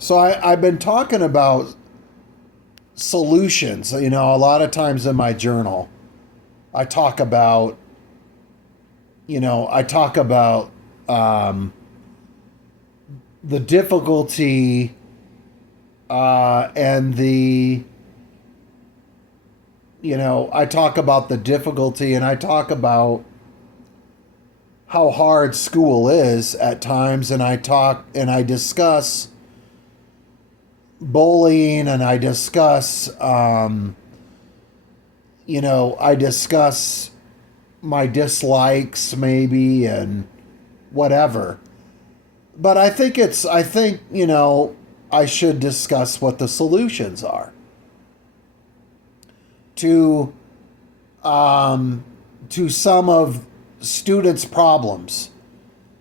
So I've been talking about solutions. A lot of times in my journal, I talk about, I talk about the difficulty and I talk about the difficulty and I talk about how hard school is at times, and I discuss bullying, and I discuss my dislikes maybe and whatever. But I should discuss what the solutions are to some of students' problems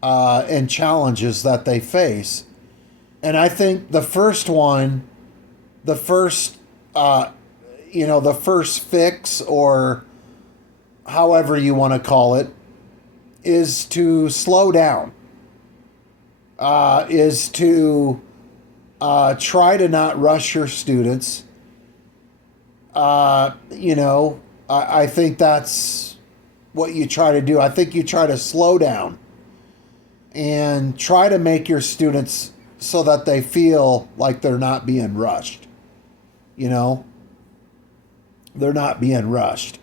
and challenges that they face. And I think the first one, the first, the first fix, or however you want to call it, is to slow down, is to try to not rush your students. I think that's what you try to do. I think you try to slow down and try to make your students so that they feel like they're not being rushed. They're not being rushed.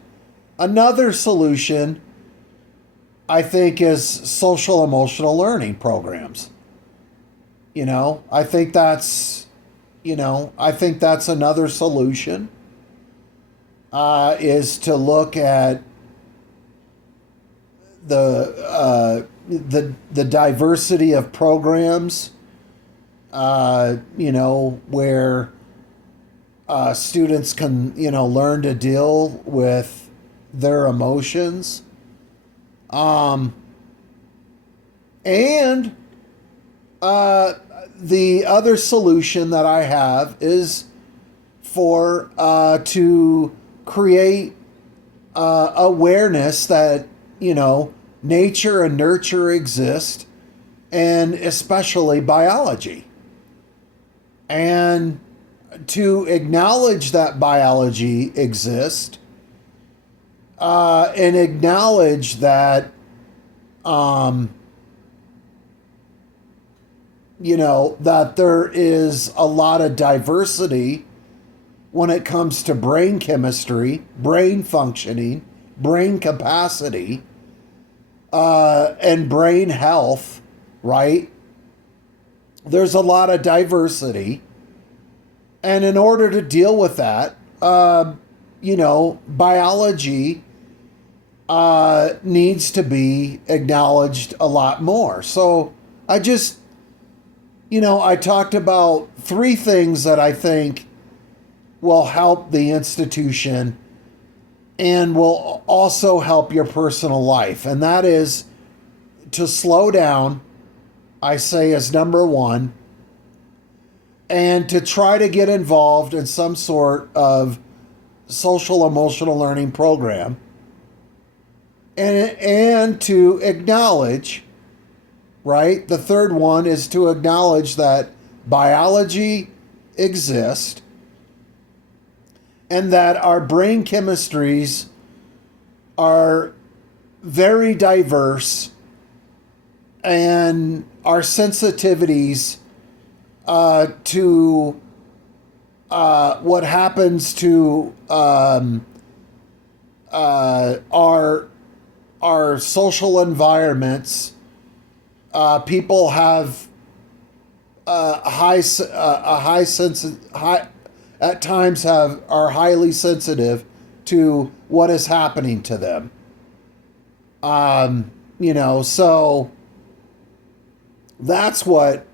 Another solution, I think, is social emotional learning programs. I think that's, another solution, is to look at the diversity of programs, where students can, learn to deal with their emotions. And the other solution that I have is to create awareness that, nature and nurture exist, and especially biology. And to acknowledge that biology exists, and acknowledge that, that there is a lot of diversity when it comes to brain chemistry, brain functioning, brain capacity, and brain health, right? There's a lot of diversity. And in order to deal with that, biology needs to be acknowledged a lot more. So I talked about three things that I think will help the institution and will also help your personal life. And that is to slow down, I say, as number one, and to try to get involved in some sort of social emotional learning program, and to acknowledge, right? The third one is to acknowledge that biology exists and that our brain chemistries are very diverse, and our sensitivities to what happens to our social environments. People have at times are highly sensitive to what is happening to them. So that's what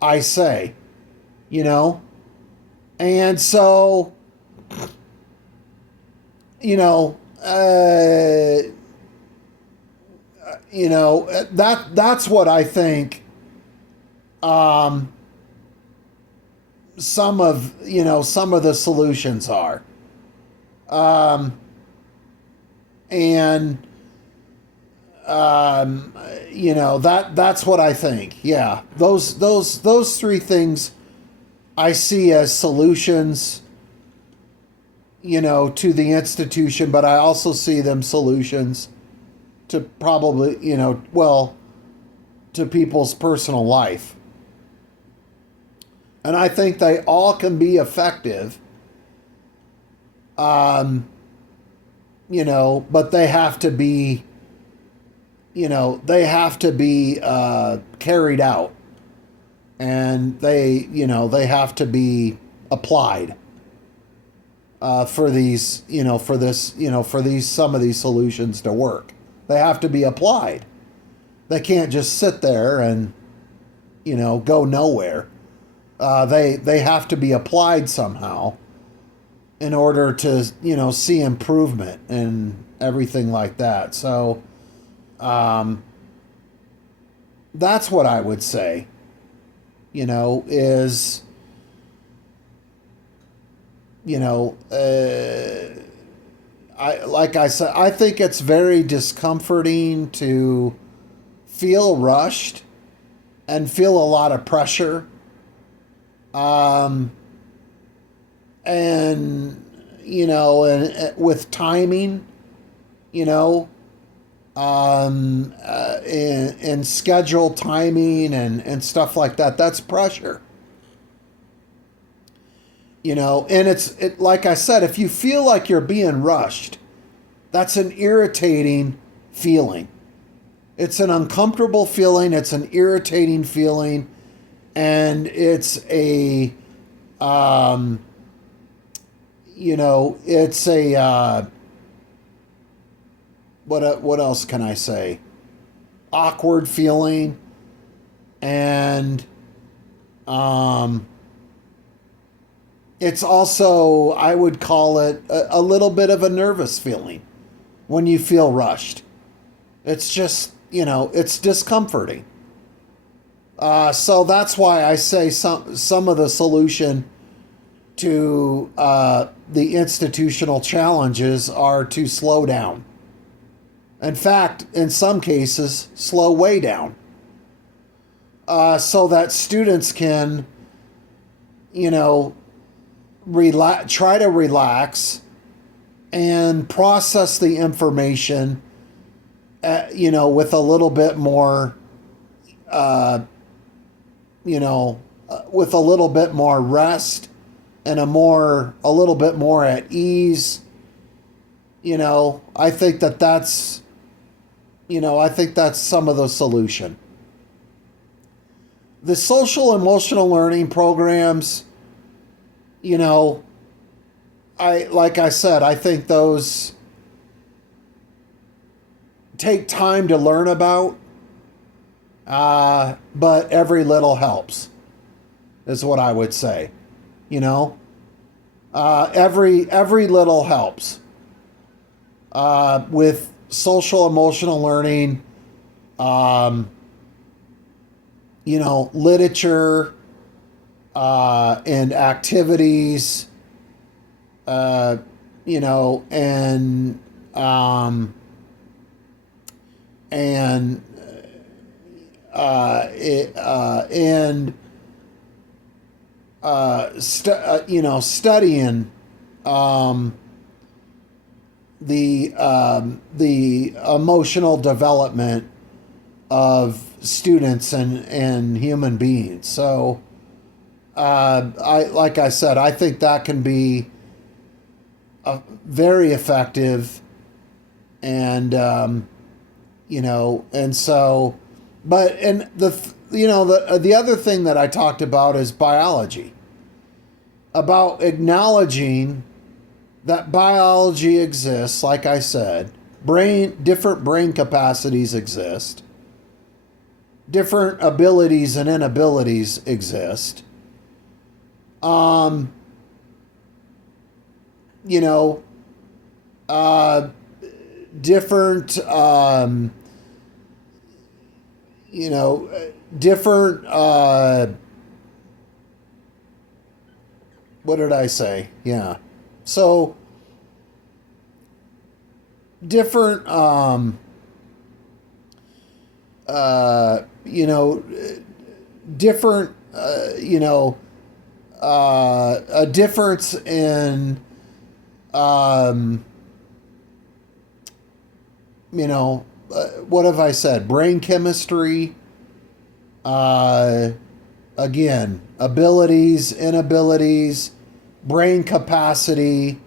I say, and so, that's what I think. Some of the solutions are, and that's what I think. Yeah, those three things I see as solutions, to the institution, but I also see them solutions to probably, well, to people's personal life. And I think they all can be effective, um, but they have to be, carried out, and they have to be applied for these, for this, for these some of these solutions to work. They have to be applied. They can't just sit there and go nowhere. They have to be applied somehow in order to see improvement and everything like that. So that's what I would say. Is like I said, I think it's very discomforting to feel rushed and feel a lot of pressure. Um, and, with timing, you know, and schedule timing and stuff like that, that's pressure. And like I said, if you feel like you're being rushed, that's an irritating feeling. It's an uncomfortable feeling. It's an irritating feeling. And it's um, it's what else can I say? Awkward feeling. And, it's also, I would call it a little bit of a nervous feeling when you feel rushed. It's just, it's discomforting. So that's why I say some of the solution to the institutional challenges are to slow down. In fact, in some cases, slow way down. So that students can, try to relax and process the information, with a little bit more, with a little bit more rest and a little bit more at ease. I think that's, I think that's some of the solution. The social emotional learning programs, like I said, I think those take time to learn about, but every little helps, is what I would say. Every little helps with social emotional learning. Literature and activities, and and and studying the emotional development of students and human beings. So, like I said, I think that can be very effective, and and so, and the other thing that I talked about is biology, about acknowledging that biology exists. Like I said, different brain capacities exist. Different abilities and inabilities exist. Um, you know, uh, different, different, what did I say? Yeah. So, different, uh, you know, different, a difference in, um, what have I said? Brain chemistry, uh, again, abilities, inabilities, brain capacity,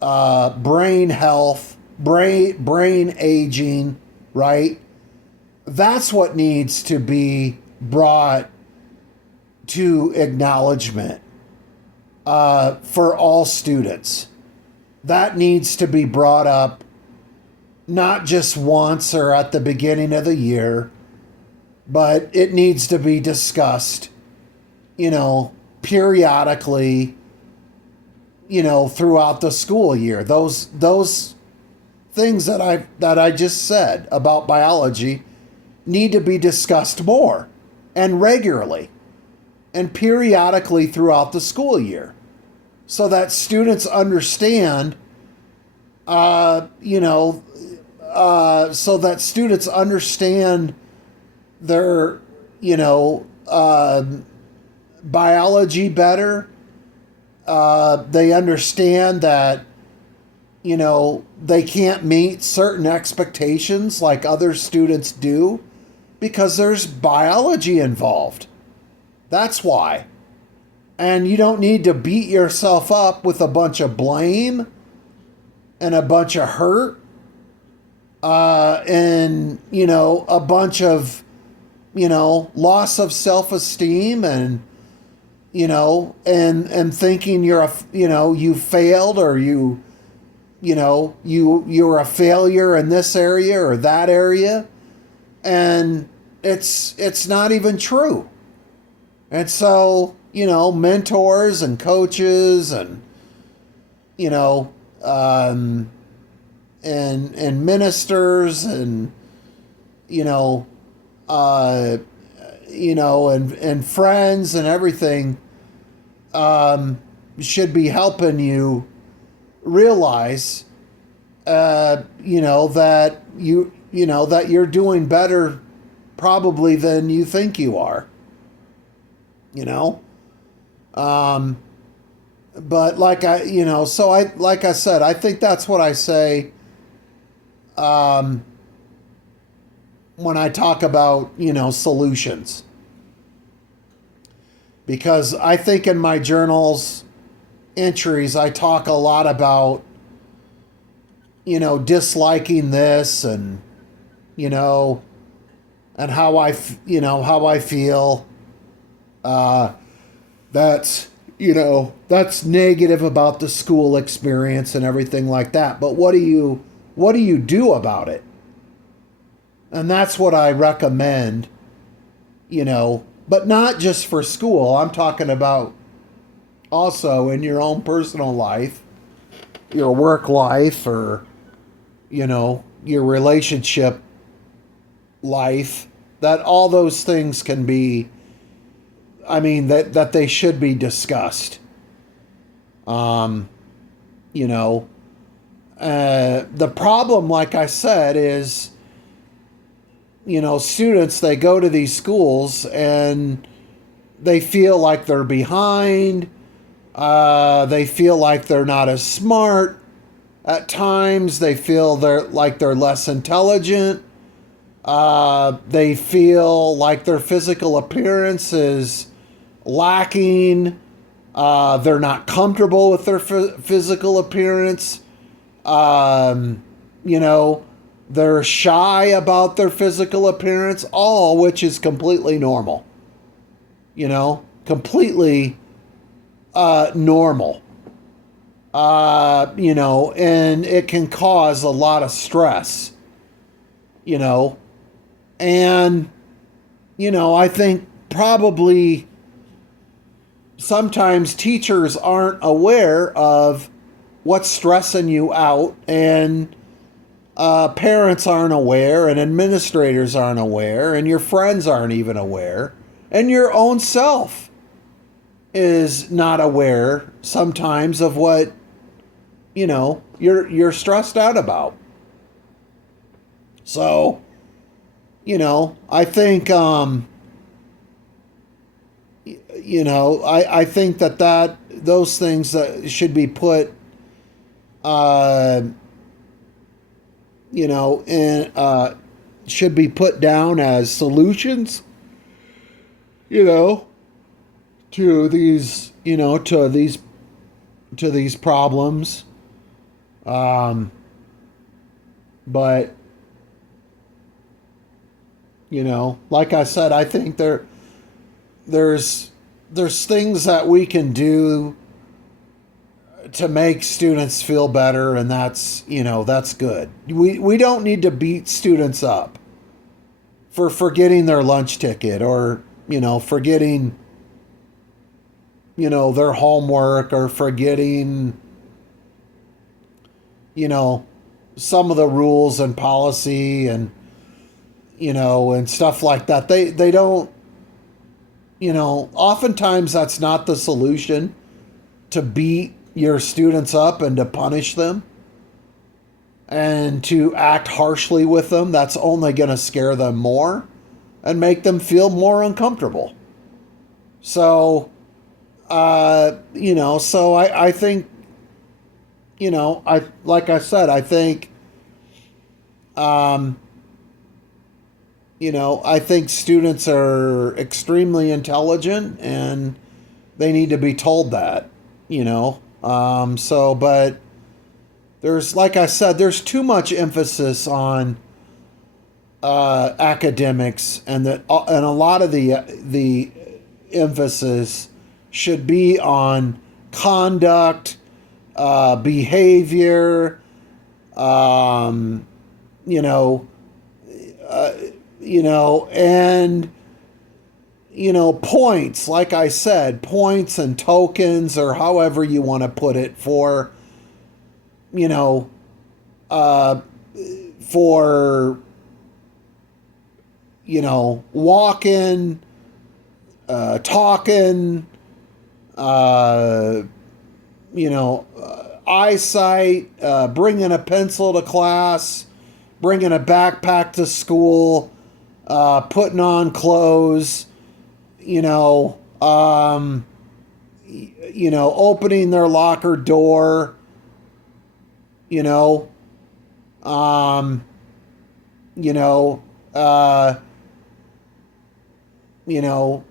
brain health, brain aging, right? That's what needs to be brought to acknowledgement for all students. That needs to be brought up not just once or at the beginning of the year, but it needs to be discussed, periodically, throughout the school year. Those things that I just said about biology need to be discussed more and regularly and periodically throughout the school year, so that students understand, so that students understand their, biology better. They understand that, they can't meet certain expectations like other students do because there's biology involved. That's why. And you don't need to beat yourself up with a bunch of blame and a bunch of hurt, and, a bunch of, loss of self-esteem and, and thinking you failed, or you're a failure in this area or that area. And it's not even true. And so, mentors and coaches and, and ministers and, and friends and everything, should be helping you realize, that that you're doing better probably than you think you are. But like I said, I think that's what I say, when I talk about, solutions. Because I think in my journals entries, I talk a lot about, disliking this and, and how I feel. That's negative about the school experience and everything like that. But what do you do about it? And that's what I recommend, but not just for school. I'm talking about also in your own personal life, your work life, or, your relationship life, that all those things can be, that they should be discussed. The problem, like I said, is, students, they go to these schools and they feel like they're behind. They feel like they're not as smart. At times, they feel they're less intelligent. They feel like their physical appearance is lacking. They're not comfortable with their physical appearance. They're shy about their physical appearance, all which is completely normal. Completely normal. And it can cause a lot of stress. And, I think probably sometimes teachers aren't aware of what's stressing you out, and parents aren't aware, and administrators aren't aware, and your friends aren't even aware, and your own self is not aware sometimes of what, you're stressed out about. So, I think, I think that those things should be put, uh, in should be put down as solutions, you know, to these, to these problems. Um, but like I said, I think there's there's things that we can do to make students feel better, and that's good. We don't need to beat students up for forgetting their lunch ticket, or forgetting their homework, or forgetting some of the rules and policy, and stuff like that. They don't, oftentimes that's not the solution, to beat your students up and to punish them and to act harshly with them. That's only going to scare them more and make them feel more uncomfortable. So, I think, like I said, I think, I think students are extremely intelligent, and they need to be told that, but like I said, there's too much emphasis on academics, and a lot of the emphasis should be on conduct, behavior, um, you know, uh, and points. Like I said, points and tokens, or however you want to put it, for you know, uh, for walking, talking, uh, eyesight, bringing a pencil to class, bringing a backpack to school, putting on clothes, opening their locker door, you know, um, you know, uh, you know,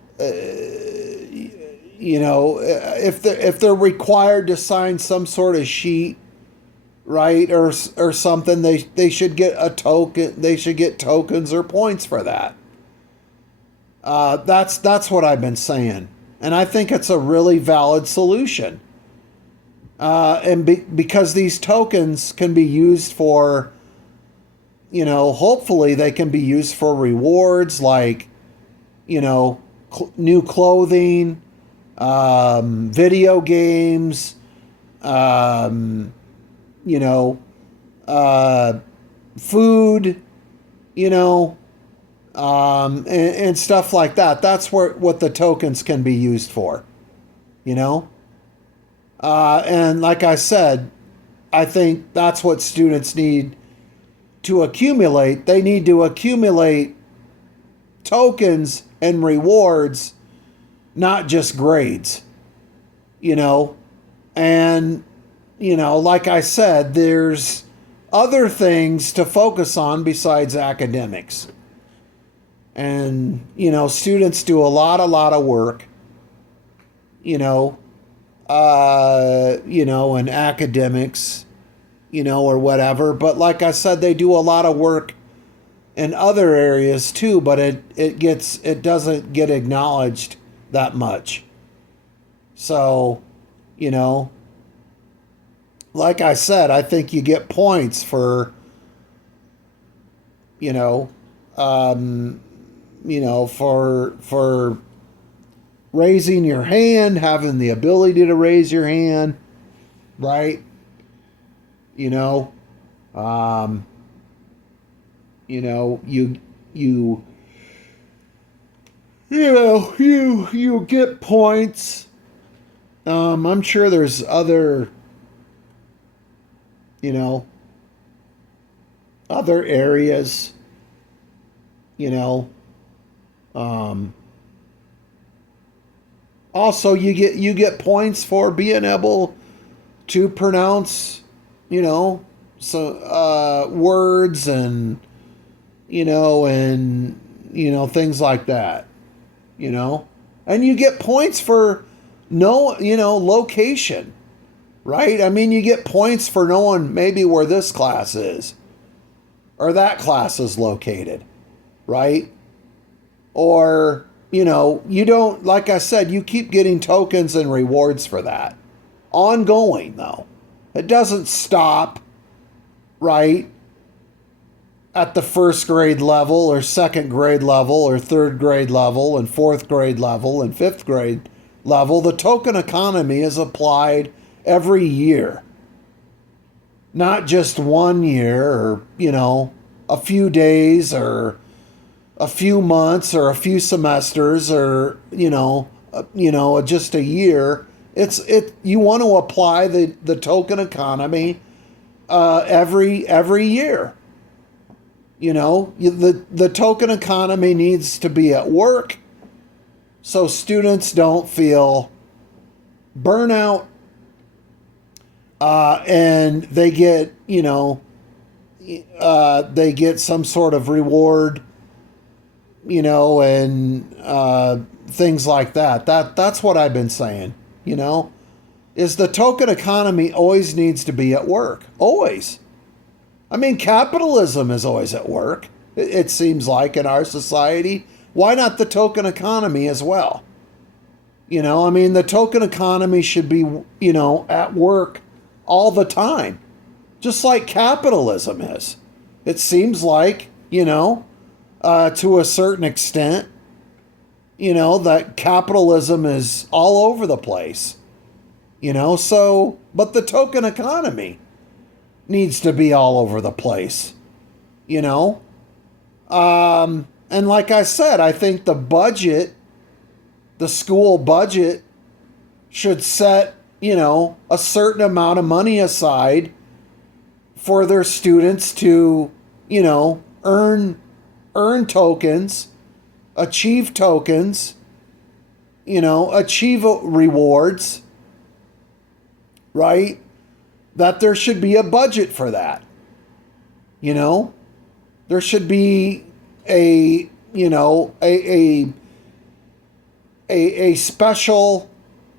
uh, if they're required to sign some sort of sheet, right, or something, they should get a token. They should get tokens or points for that. That's what I've been saying, and I think it's a really valid solution. Because these tokens can be used for, hopefully they can be used for rewards, like, new clothing, video games, um, you know, food, and stuff like that. That's what the tokens can be used for, you know? And like I said, I think that's what students need to accumulate. They need to accumulate tokens and rewards, not just grades, and, like I said, there's other things to focus on besides academics. And, students do a lot of work, in academics, or whatever. But like I said, they do a lot of work in other areas too, but it doesn't get acknowledged that much. So, like I said, I think you get points for, you know, um, for raising your hand, having the ability to raise your hand, right? You know, um, you you you get points. I'm sure there's other, you know, other areas, you know, um, Also, you get points for being able to pronounce, you know, so words and things like that, you know, and you get points for location, right? I mean, you get points for knowing maybe where this class is or that class is located, right? Or, you don't, like I said, you keep getting tokens and rewards for that. Ongoing, though. It doesn't stop, right, at the first grade level or second grade level or third grade level and fourth grade level and fifth grade level. The token economy is applied every year, not just 1 year or, a few days or a few months or a few semesters or just a year. You want to apply the token economy every year. The token economy needs to be at work so students don't feel burnout, and they get some sort of reward, and things like that. That's what I've been saying, is the token economy always needs to be at work. Always. I mean, capitalism is always at work, it seems like, in our society. Why not the token economy as well? I mean, the token economy should be, at work all the time, just like capitalism is. It seems like, to a certain extent, that capitalism is all over the place, so, but the token economy needs to be all over the place, and like I said, I think the school budget should set, a certain amount of money aside for their students to, earn tokens, achieve tokens, achieve rewards, right? That there should be a budget for that. There should be a special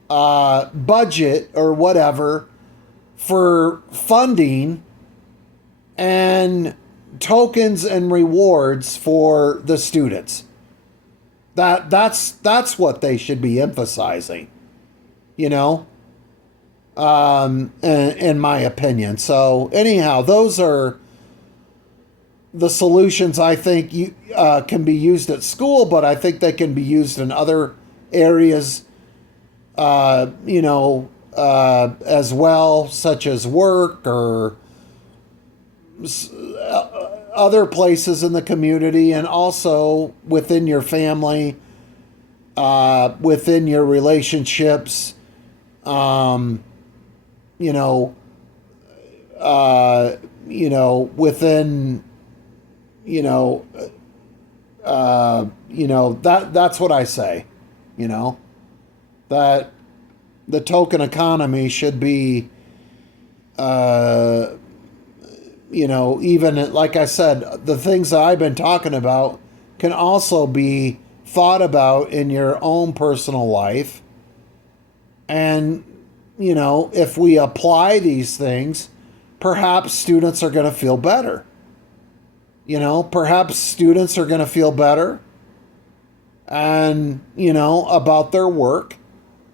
budget or whatever for funding and tokens and rewards for the students. That's what they should be emphasizing, in my opinion. So anyhow, those are the solutions I think can be used at school, but I think they can be used in other areas, as well, such as work or other places in the community, and also within your family, within your relationships, within, that's what I say, that the token economy should be, even like I said, the things that I've been talking about can also be thought about in your own personal life. And, if we apply these things, perhaps students are going to feel better. Perhaps students are going to feel better and, about their work,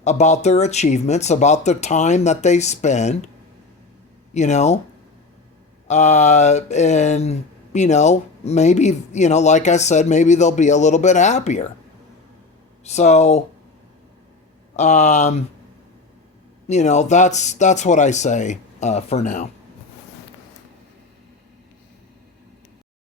about their achievements, about the time that they spend, and, maybe, like I said, maybe they'll be a little bit happier. So, that's what I say for now.